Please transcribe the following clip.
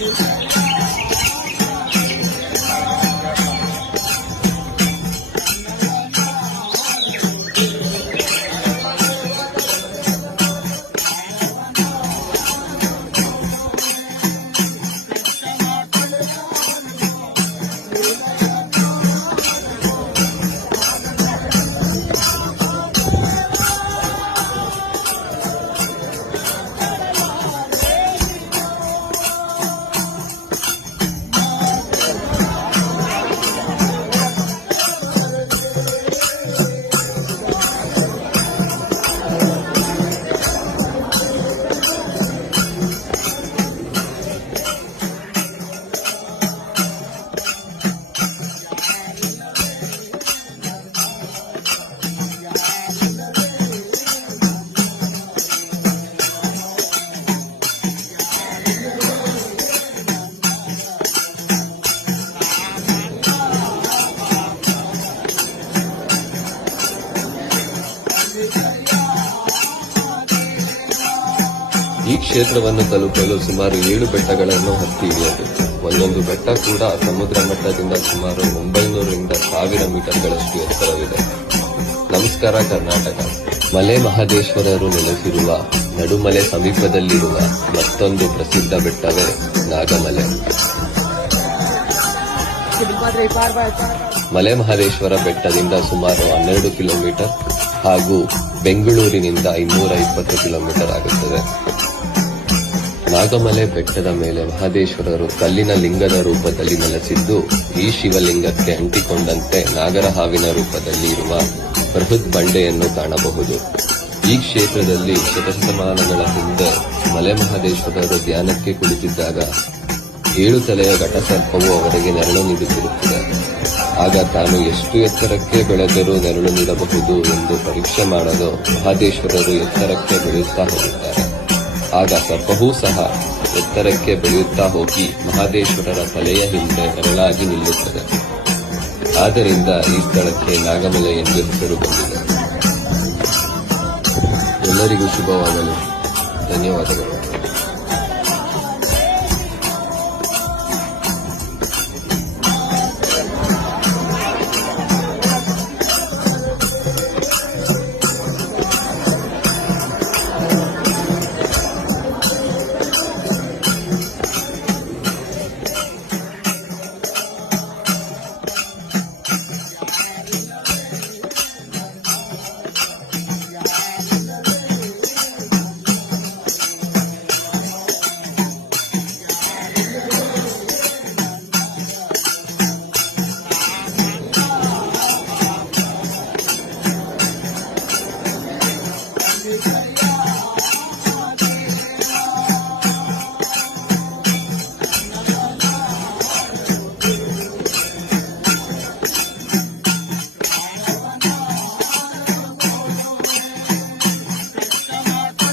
ಈ ಕ್ಷೇತ್ರವನ್ನು ತಲುಪಲು ಸುಮಾರು 7 ಬೆಟ್ಟಗಳನ್ನು ಹತ್ತಿ ಇಳಿಯಬೇಕು. ಒಂದೊಂದು ಬೆಟ್ಟ ಕೂಡ ಸಮುದ್ರ ಮಟ್ಟದಿಂದ ಸುಮಾರು 900 ರಿಂದ 1000 ಮೀಟರ್ಗಳಷ್ಟು ಎತ್ತರವಿದೆ. ನಮಸ್ಕಾರ ಕರ್ನಾಟಕ. ಮಲೆ ಮಹದೇಶ್ವರರು ನೆಲೆಸಿರುವ ನಡುಮಲೆ ಸಮೀಪದಲ್ಲಿರುವ ಮತ್ತೊಂದು ಪ್ರಸಿದ್ಧ ಬೆಟ್ಟವೇ ನಾಗಮಲೆ. ಮಲೆ ಮಹದೇಶ್ವರ ಬೆಟ್ಟದಿಂದ ಸುಮಾರು 12 ಕಿಲೋಮೀಟರ್ ಹಾಗೂ ಬೆಂಗಳೂರಿನಿಂದ 220 ಕಿಲೋಮೀಟರ್ ಆಗುತ್ತದೆ. ನಾಗಮಲೆ ಬೆಟ್ಟದ ಮೇಲೆ ಮಹದೇಶ್ವರರು ಕಲ್ಲಿನ ಲಿಂಗದ ರೂಪದಲ್ಲಿ ನೆಲೆಸಿದ್ದು, ಈ ಶಿವಲಿಂಗಕ್ಕೆ ಅಂಟಿಕೊಂಡಂತೆ ನಾಗರ ಹಾವಿನ ರೂಪದಲ್ಲಿ ಇರುವ ಬೃಹತ್ ಬಂಡೆಯನ್ನು ಕಾಣಬಹುದು. ಈ ಕ್ಷೇತ್ರದಲ್ಲಿ ಶತಶತಮಾನಗಳ ಹಿಂದೆ ಮಲೆ ಮಹದೇಶ್ವರರು ಧ್ಯಾನಕ್ಕೆ ಕುಳಿತಿದ್ದಾಗ 7 ತಲೆಯ ಘಟಸರ್ಪವು ಅವರಿಗೆ ನೆರಳು ನೀಡುತ್ತಿರುತ್ತದೆ. ಆಗ ತಾನು ಎಷ್ಟು ಎತ್ತರಕ್ಕೆ ಬೆಳೆದರೂ ನೆರಳು ನೀಡಬಹುದು ಎಂದು ಪರೀಕ್ಷೆ ಮಾಡಲು ಮಹದೇಶ್ವರರು ಎತ್ತರಕ್ಕೆ ಬೆಳೆಯುತ್ತಾ ಹೋಗುತ್ತಾರೆ. ಆಗ ಸರ್ಪವೂ ಸಹ ಎತ್ತರಕ್ಕೆ ಬೆಳೆಯುತ್ತಾ ಹೋಗಿ ಮಹದೇಶ್ವರರ ತಲೆಯ ಹಿಂದೆ ನೆರಳಾಗಿ ನಿಲ್ಲುತ್ತದೆ. ಆದ್ದರಿಂದ ಈ ಸ್ಥಳಕ್ಕೆ ನಾಗಮಲೆ ಎಂದು ಹೆಸರು ಬಂದಿದೆ. ಎಲ್ಲರಿಗೂ ಶುಭವಾಗಲಿ. ಧನ್ಯವಾದಗಳು.